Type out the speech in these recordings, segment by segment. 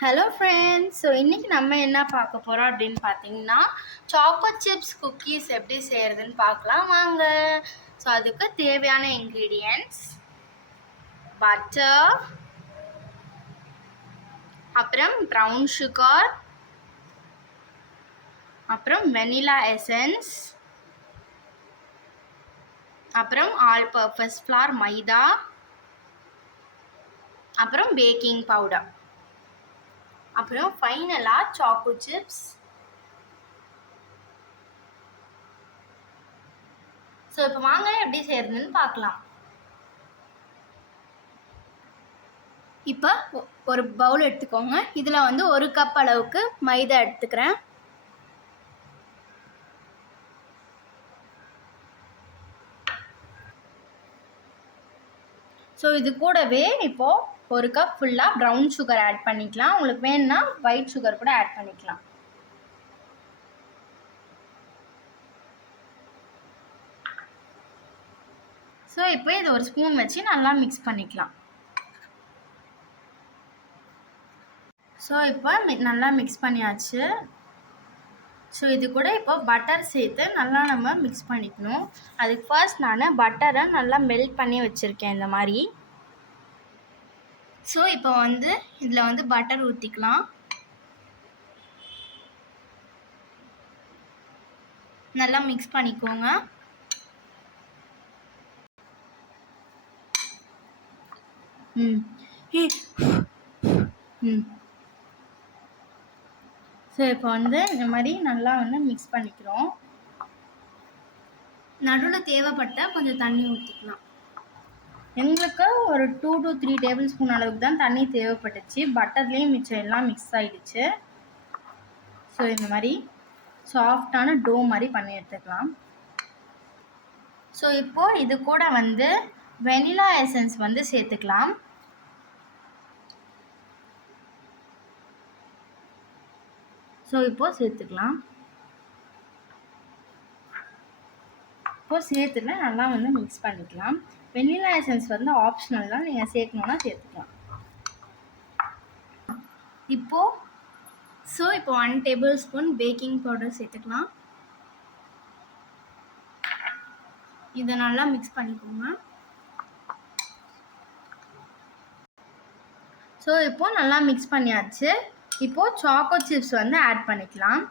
Hello friends. So இன்றைக்கி நம்ம என்ன பார்க்க போகிறோம் அப்படின்னு பார்த்தீங்கன்னா, சாக்கோ சிப்ஸ் குக்கீஸ் எப்படி செய்கிறதுன்னு பார்க்கலாம் வாங்க. ஸோ அதுக்கு தேவையான இன்க்ரீடியன்ட்ஸ் பட்டர், அப்புறம் ப்ரௌன் சுகர், அப்புறம் வெனிலா எசன்ஸ், அப்புறம் ஆல் பர்பஸ் ஃப்ளார் மைதா, அப்புறம் பேக்கிங் பவுடர், அப்புறம் ஃபைனலாக சாக்கோ சிப்ஸ். ஸோ இப்போ வாங்க எப்படி செய்கிறதுன்னு பார்க்கலாம். இப்போ ஒரு பவுல் எடுத்துக்கோங்க. இதில் வந்து 1 கப் அளவுக்கு மைதா எடுத்துக்கிறேன். ஸோ இது கூடவே இப்போது 1 கப் ஃபுல்லாக ப்ரௌன் சுகர் ஆட் பண்ணிக்கலாம். உங்களுக்கு வேணும்னா ஒயிட் சுகர் கூட ஆட் பண்ணிக்கலாம். ஸோ இப்போ இது ஒரு ஸ்பூன் வச்சு நல்லா மிக்ஸ் பண்ணிக்கலாம். ஸோ இப்போ நல்லா மிக்ஸ் பண்ணியாச்சு. ஸோ இது கூட இப்போ பட்டர் சேர்த்து நல்லா நம்ம மிக்ஸ் பண்ணிக்கணும். அதுக்கு ஃபர்ஸ்ட் நான் பட்டரை நல்லா மெல்ட் பண்ணி வச்சுருக்கேன் இந்த மாதிரி. ஸோ இப்போ வந்து இதில் வந்து பட்டர் ஊற்றிக்கலாம். நல்லா மிக்ஸ் பண்ணிக்கோங்க. ஸோ இப்போ வந்து இந்த மாதிரி நல்லா வந்து மிக்ஸ் பண்ணிக்கிறோம். நடுவில் தேவைப்பட்ட கொஞ்சம் தண்ணி ஊற்றிக்கலாம். எங்களுக்கு ஒரு 2 to 3 டேபிள் ஸ்பூன் அளவுக்கு தான் தண்ணி தேவைப்பட்டுச்சு. பட்டர்லேயும் மிச்சம் எல்லாம் மிக்ஸ் ஆகிடுச்சு. ஸோ இந்த மாதிரி சாஃப்டான டோ மாதிரி பண்ணி எடுத்துக்கலாம். ஸோ இப்போது இது கூட வந்து வெனிலா எசன்ஸ் வந்து சேர்த்துக்கலாம். ஸோ இப்போது சேர்த்துக்கலாம். இப்போது சேர்த்துட்டு நல்லா வந்து மிக்ஸ் பண்ணிக்கலாம். வெனிலா எசன்ஸ் வந்து ஆப்ஷனல் தான், நீங்கள் சேர்க்கணுன்னா சேர்த்துக்கலாம். இப்போது இப்போ 1 டேபிள் ஸ்பூன் பேக்கிங் பவுடர் சேர்த்துக்கலாம். இதை நல்லா மிக்ஸ் பண்ணிக்கோங்க. ஸோ இப்போது நல்லா மிக்ஸ் பண்ணியாச்சு. இப்போது சாக்கோ சிப்ஸ் வந்து ஆட் பண்ணிக்கலாம்.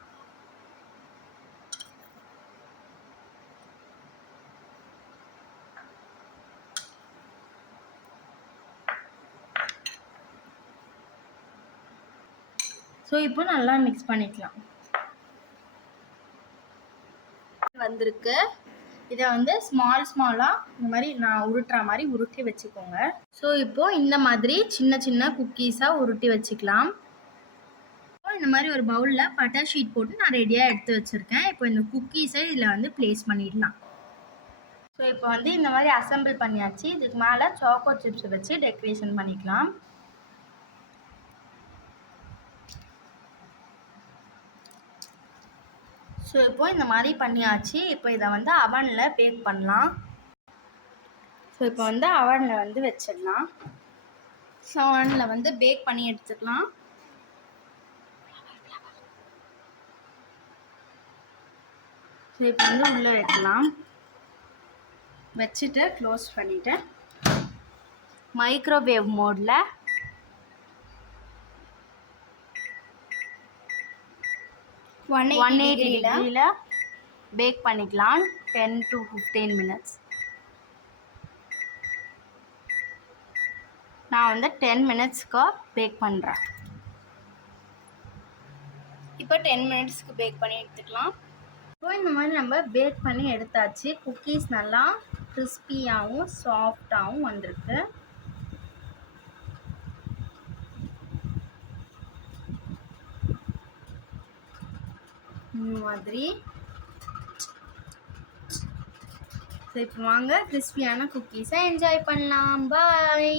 ஸோ இப்போ நல்லா மிக்ஸ் பண்ணிக்கலாம். வந்திருக்கு. இதை வந்து ஸ்மாலாக இந்த மாதிரி நான் உருட்டுற மாதிரி உருட்டி வச்சுக்கோங்க. ஸோ இப்போது இந்த மாதிரி சின்ன சின்ன குக்கீஸாக உருட்டி வச்சுக்கலாம். இந்த மாதிரி ஒரு பவுலில் பட்டர் ஷீட் போட்டு நான் ரெடியாக எடுத்து வச்சுருக்கேன். இப்போ இந்த குக்கீஸை இதில் வந்து ப்ளேஸ் பண்ணிடலாம். ஸோ இப்போ வந்து இந்த மாதிரி அசம்பிள் பண்ணியாச்சு. இதுக்கு மேலே சாக்கோ சிப்ஸ் வச்சு டெக்கரேஷன் பண்ணிக்கலாம். ஸோ இப்போ இந்த மாதிரி பண்ணியாச்சு. இப்போ இதை வந்து அவனில் பேக் பண்ணலாம். ஸோ இப்போ வந்து அவனில் வந்து வச்சிடலாம். ஸோ அவனில் வந்து பேக் பண்ணி எடுத்துக்கலாம். ஸோ இப்போ வந்து உள்ளே வைக்கலாம். வச்சுட்டு க்ளோஸ் பண்ணிவிட்டு மைக்ரோவேவ் மோடில் 180 டிகிரியில் பேக் பண்ணிக்கலாம் 10 to 15 மினிட்ஸ். நான் வந்து 10 மினிட்ஸ்க்கு பேக் பண்ணுறேன். இப்போ 10 மினிட்ஸ்க்கு பேக் பண்ணி எடுத்துக்கலாம். இப்போ இந்த மாதிரி நம்ம பேக் பண்ணி எடுத்தாச்சு. குக்கீஸ் நல்லா கிறிஸ்பியாகவும் சாஃப்டாகவும் வந்திருக்கு. இந்த மாதிரி. ஸோ இப்போ வாங்க கிறிஸ்பியான குக்கீஸை என்ஜாய் பண்ணலாம். பாய்.